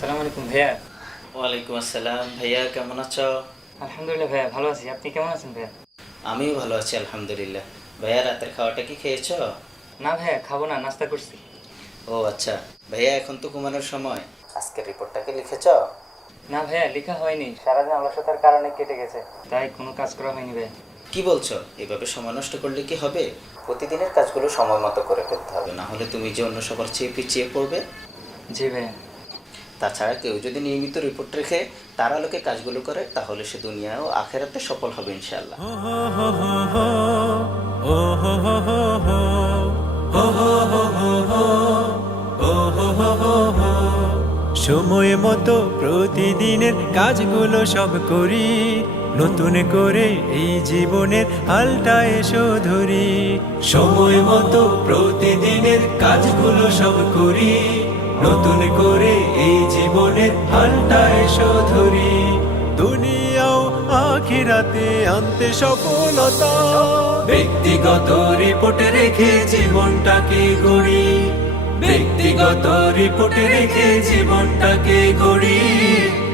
সালাম আলাইকুম ভাইয়া। ওয়ালাইকুম আসসালাম। ভাইয়া কেমন আছো? আলহামদুলিল্লাহ ভাইয়া, ভালো আছি। আপনি কেমন আছেন ভাইয়া? আমিও ভালো আছি আলহামদুলিল্লাহ। ভাইয়া রাতের খাওয়াটা কি খেয়েছো? না ভাইয়া, খাবো না, নাস্তা করছি। ও আচ্ছা। ভাইয়া এখন তো ঘুমানোর সময়, আজকের রিপোর্টটা কি লিখেছো? না ভাইয়া, লেখা হয়নি, সারাদিন অলসতার কারণে কেটে গেছে, তাই কোনো কাজ করা হয়নি ভাইয়া। কি বলছো? এভাবে সময় নষ্ট করলে কি হবে? প্রতিদিনের কাজগুলো সময় মতো করে ফেলতে হবে, না হলে তুমি যে অন্য সবার চেয়ে পিছিয়ে পড়বে। জি ভাইয়া। তাছাড়া কেউ যদি নিয়মিত রিপোর্ট রেখে তার আলোকে কাজগুলো করে তাহলে সে দুনিয়া ও আখেরাতে সফল হবে ইনশাআল্লাহ। সময় মতো প্রতিদিনের কাজগুলো সব করি, নতুন করে এই জীবনের হালটা এসো ধরি। সময় মতো প্রতিদিনের কাজগুলো সব করি, নতুন করে এই জীবনের হালটা এসো ধরি। দুনিয়াও আখিরাতে আনতে সফলতা, ব্যক্তিগত রিপোর্টে রেখে জীবনটাকে গড়ি, ব্যক্তিগত রিপোর্টে রেখে জীবনটাকে গড়ি,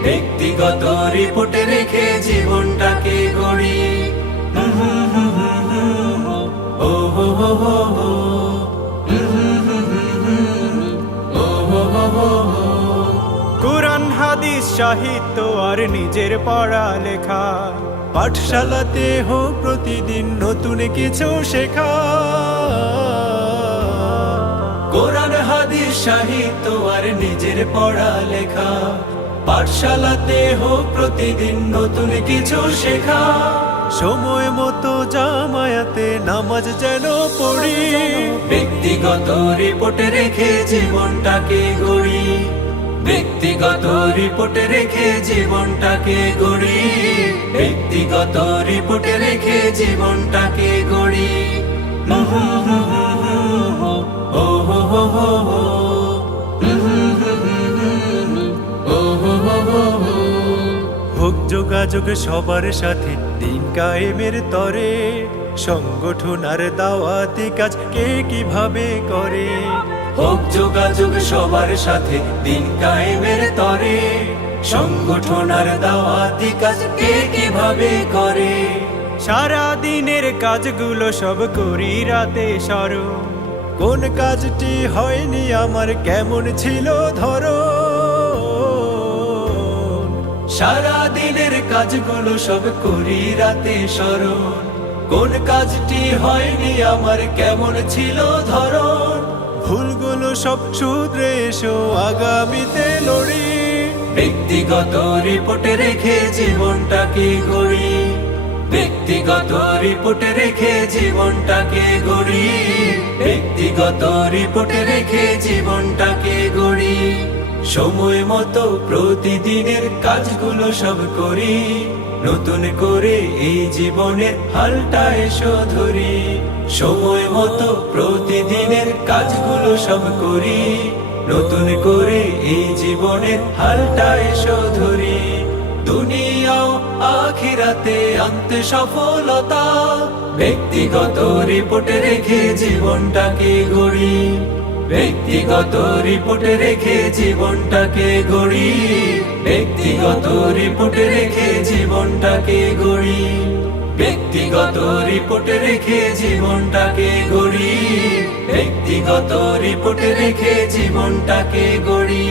ব্যক্তিগত রিপোর্টে রেখে জীবনটাকে গড়ি। ও হো হো হো হো। কুরআন হাদিস সাহিত্য আর নিজের পড়ালেখা, পাঠশালাতে হোক প্রতিদিন নতুন কিছু শেখা। কোরআন হাদিস সাহিত্য আর নিজের পড়ালেখা, পাঠশালাতে হোক প্রতিদিন নতুন কিছু শেখা। সময় মতো জামায়াতে নামাজ যেন পড়ি, ব্যক্তিগত রিপোর্টে রেখে জীবনটাকে গড়ি, ব্যক্তিগত রিপোর্টে রেখে জীবনটাকে গড়ি, ব্যক্তিগত রিপোর্টে রেখে জীবনটাকে গড়ি। ও হো হো হো হো। হোক যোগাযোগ সবার সাথে দিন কায়েমের তরে, সংগঠন আর দাওয়াতি কাজ কে কিভাবে করে। হোক যোগাযোগ সবার সাথে দিন কায়েমের তরে, সংগঠন আর দাওয়াতি কাজ কে কিভাবে করে। সারা দিনের কাজগুলো সব করি রাতে স্মরণ, কোন কাজটি হয়নি আমার কেমন ছিল ধরো। সারা দিনের কাজগুলো সব করি রাতে স্মরণ, কোন কাজটি হয়নি আমার কেমন ছিল ধরন। ভুলগুলো সব শুধরে এসো আগামীতে লড়ি, ব্যক্তিগত রিপোর্টে রেখে জীবনটাকে গড়ি, ব্যক্তিগত রিপোর্টে রেখে জীবনটাকে গড়ি, ব্যক্তিগত রিপোর্টে রেখে জীবনটাকে গড়ি। সময় মতো প্রতিদিনের কাজগুলো সব করি, নতুন করে এই জীবনের হালটা এসো ধরি। সময় মতো প্রতিদিনের কাজগুলো সব করি, নতুন করে এই জীবনের হালটা এসো ধরি। দুনিয়াও আখিরাতে আনতে সফলতা, ব্যক্তিগত রিপোর্টে রেখে জীবনটাকে গড়ি, ব্যক্তিগত রিপোর্টে রেখে জীবনটাকে গড়ি, ব্যক্তিগত রিপোর্টে রেখে জীবনটাকে গড়ি, ব্যক্তিগত রিপোর্টে রেখে জীবনটাকে গড়ি, ব্যক্তিগত রিপোর্টে রেখে জীবনটাকে গড়ি।